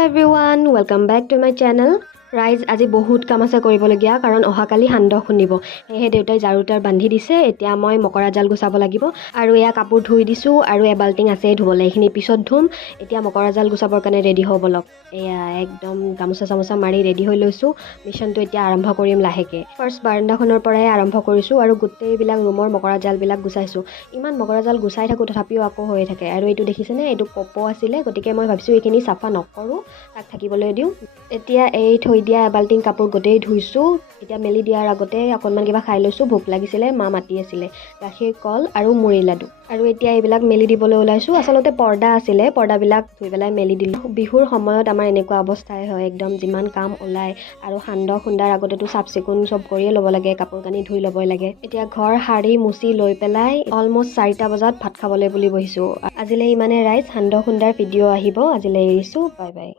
everyone, welcome back to my channel. ৰাইজ আজি বহুত কাম আছে কৰিবলগীয়া কাৰণ অহাকালি সান্দহ খুন্দিব সেয়ে দেউতাই জাৰুটাৰ বান্ধি দিছে এতিয়া মই মকৰা জাল গুচাব লাগিব আৰু এয়া কাপোৰ ধুই দিছো আৰু এবাল্টিং আছে ধুবলৈ এইখিনি পিছত ধুম এতিয়া মকৰা জাল গুচাবৰ কাৰণে ৰেডি হ'ব লক এয়া একদম গামোচা চামোচা মাৰি ৰেডি হৈ লৈছো মিছনটো এতিয়া আৰম্ভ কৰিম লাহেকে ফাৰ্ষ্ট বাৰান্দাখনৰ পৰাই আৰম্ভ কৰিছো আৰু গোটেইবিলাক ৰুমৰ মকৰা জালবিলাক গুচাইছো ইমান মকৰা জাল গুচাই থাকো তথাপিও আকৌ হৈ থাকে আৰু এইটো দেখিছেনে এইটো কপো আছিলে গতিকে মই ভাবিছো এইখিনি সাফা নকৰো তাক থাকিবলৈ দিও এতিয়া এই থৈ দিয়া এবাল্টিং কাপোৰ গোটেই ধুইছো এতিয়া মেলি দিয়াৰ আগতে অকণমান কিবা খাই লৈছো ভোক লাগিছিলে মা মাতি আছিলে গাখীৰ কল আৰু মুড়ি লাডু আৰু এতিয়া এইবিলাক মেলি দিবলৈ ওলাইছো আচলতে পৰ্দা আছিলে পৰ্দাবিলাক ধুই পেলাই মেলি দিলো বিহুৰ সময়ত আমাৰ এনেকুৱা অৱস্থাই হয় একদম যিমান কাম ওলাই আৰু সান্দহ খুন্দাৰ আগতেতো চাফ চিকুণ চব কৰিয়ে ল'ব লাগে কাপোৰ কানি ধুই ল'বই লাগে এতিয়া ঘৰ সাৰি মুচি লৈ পেলাই অলমষ্ট 4টা বজাত ভাত খাবলৈ বুলি বহিছো আজিলৈ ইমানে ৰাইজ সান্দহ খুন্দাৰ ভিডিঅ' আহিব আজিলৈ এৰিছো বাই বাই